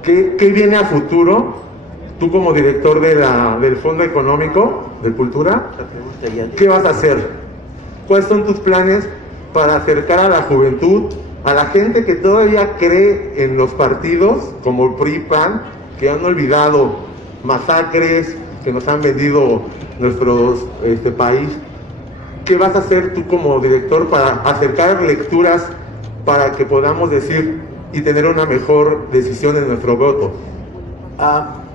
¿Qué viene a futuro? Tú como director del Fondo Económico de Cultura, ¿qué vas a hacer? ¿Cuáles son tus planes para acercar a la juventud, a la gente que todavía cree en los partidos como el PRI, PAN, que han olvidado masacres que nos han vendido nuestro país? ¿Qué vas a hacer tú como director para acercar lecturas para que podamos decir y tener una mejor decisión en nuestro voto?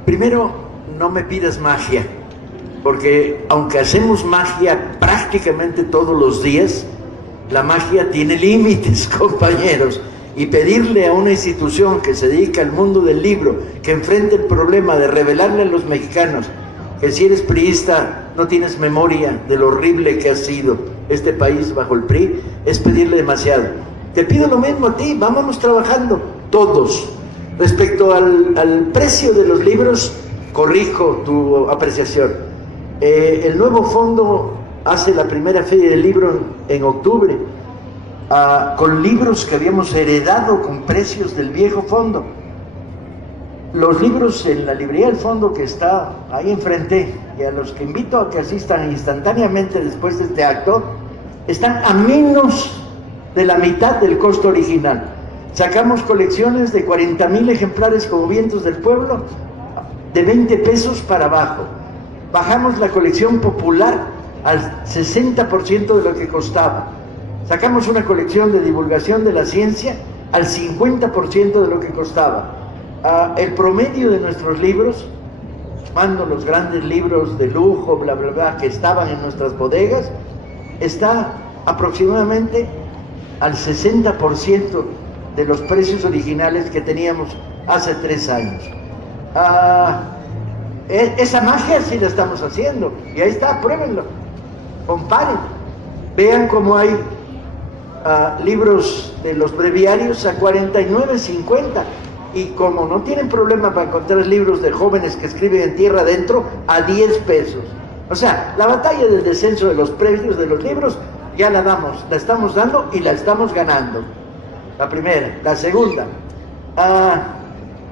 Primero, no me pidas magia, porque aunque hacemos magia prácticamente todos los días, la magia tiene límites, compañeros, y pedirle a una institución que se dedica al mundo del libro, que enfrente el problema de revelarle a los mexicanos que si eres priista no tienes memoria de lo horrible que ha sido este país bajo el PRI, es pedirle demasiado. Te pido lo mismo a ti, vámonos trabajando todos. Respecto al precio de los libros, corrijo tu apreciación. El nuevo fondo hace la primera feria del libro en octubre, con libros que habíamos heredado con precios del viejo fondo. Los libros en la librería del fondo que está ahí enfrente, y a los que invito a que asistan instantáneamente después de este acto, están a menos de la mitad del costo original. Sacamos colecciones de 40,000 ejemplares como Vientos del Pueblo, de 20 pesos para abajo. Bajamos la colección popular al 60% de lo que costaba. Sacamos una colección de divulgación de la ciencia al 50% de lo que costaba. El promedio de nuestros libros, cuando los grandes libros de lujo, bla, bla, bla, que estaban en nuestras bodegas, está aproximadamente al 60% de los precios originales que teníamos hace 3 años. Esa magia sí la estamos haciendo, y ahí está, pruébenlo, comparen, vean cómo hay libros de los breviarios a 49.50, y como no tienen problema para encontrar libros de jóvenes que escriben en tierra adentro, a 10 pesos. O sea, la batalla del descenso de los precios de los libros ya la estamos dando y la estamos ganando. La primera. La segunda,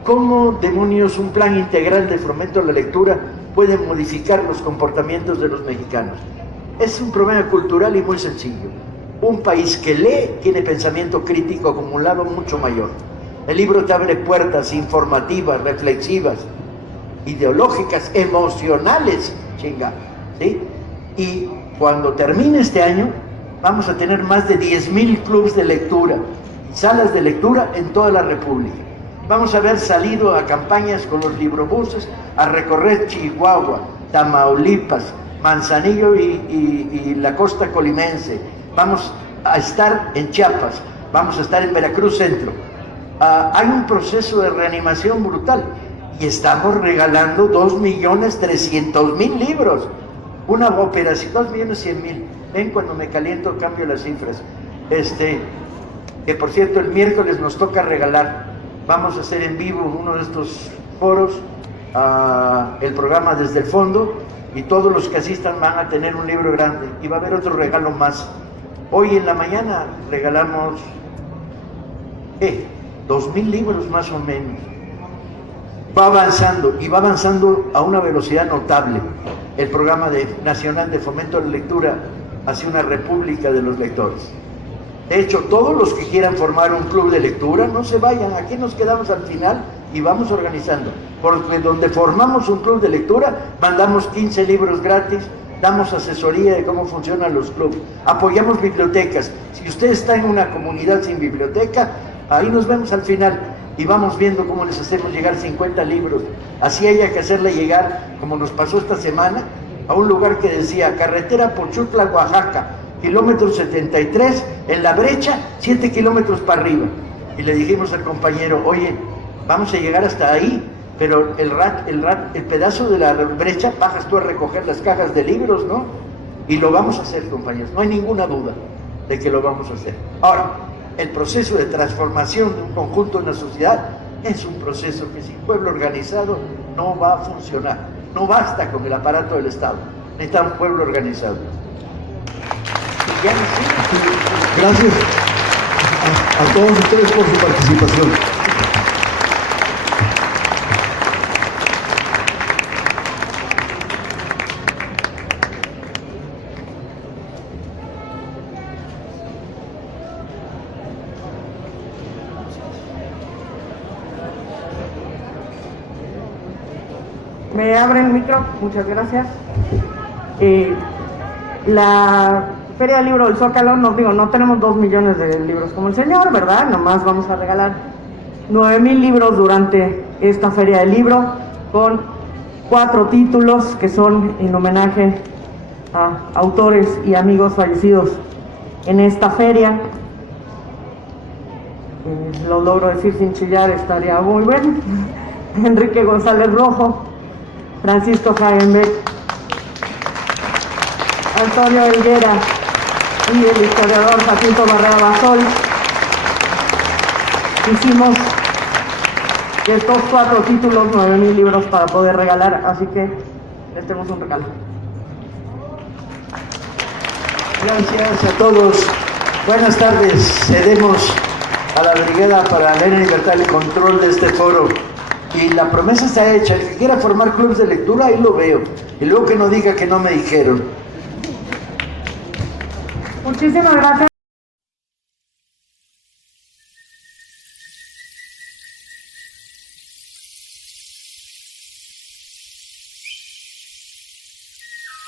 ¿cómo demonios un plan integral de fomento a la lectura puede modificar los comportamientos de los mexicanos? Es un problema cultural y muy sencillo. Un país que lee tiene pensamiento crítico acumulado mucho mayor. El libro te abre puertas informativas, reflexivas, ideológicas, emocionales, chinga, ¿sí? Y cuando termine este año, vamos a tener más de 10,000 clubes de lectura, salas de lectura en toda la República. Vamos a haber salido a campañas con los librobuses a recorrer Chihuahua, Tamaulipas, Manzanillo y la costa colimense. Vamos a estar en Chiapas, vamos a estar en Veracruz Centro. Hay un proceso de reanimación brutal y estamos regalando 2.300.000 libros. Una operación, 2.100.000. Ven, cuando me caliento cambio las cifras. Que por cierto el miércoles nos toca regalar. Vamos a hacer en vivo en uno de estos foros el programa Desde el Fondo, y todos los que asistan van a tener un libro grande y va a haber otro regalo más. Hoy en la mañana regalamos 2,000 libros más o menos. Va avanzando, y va avanzando a una velocidad notable el programa nacional de fomento a la lectura hacia una república de los lectores. De hecho, todos los que quieran formar un club de lectura, no se vayan, aquí nos quedamos al final y vamos organizando, porque donde formamos un club de lectura, mandamos 15 libros gratis, damos asesoría de cómo funcionan los clubes, apoyamos bibliotecas. Si usted está en una comunidad sin biblioteca, ahí nos vemos al final y vamos viendo cómo les hacemos llegar 50 libros. Así haya que hacerle llegar, como nos pasó esta semana, a un lugar que decía carretera Pochutla, Oaxaca, kilómetro 73, en la brecha, 7 kilómetros para arriba. Y le dijimos al compañero, oye, vamos a llegar hasta ahí, pero el pedazo de la brecha bajas tú a recoger las cajas de libros, ¿no? Y lo vamos a hacer, compañeros, no hay ninguna duda de que lo vamos a hacer. Ahora, el proceso de transformación de un conjunto en la sociedad es un proceso que sin pueblo organizado no va a funcionar. No basta con el aparato del Estado, necesita un pueblo organizado. Gracias a todos ustedes por su participación. Me abren el micro, muchas gracias. La Feria del Libro del Zócalo, no tenemos 2 millones de libros como el señor, ¿verdad? Nomás vamos a regalar 9,000 libros durante esta Feria del Libro, con 4 títulos que son en homenaje a autores y amigos fallecidos en esta feria. lo logro decir sin chillar, estaría muy bien. Enrique González Rojo, Francisco Hagenbeck, Antonio Helguera y el historiador Jacinto Barrera Basol. Hicimos de estos 4 títulos 9,000 libros para poder regalar, así que les tenemos un regalo. Gracias a todos. Buenas tardes. Cedemos a la brigada para leer en libertad el control de este foro. Y la promesa está hecha. El que quiera formar clubes de lectura, ahí lo veo. Y luego que no diga que no me dijeron. Muchísimas gracias.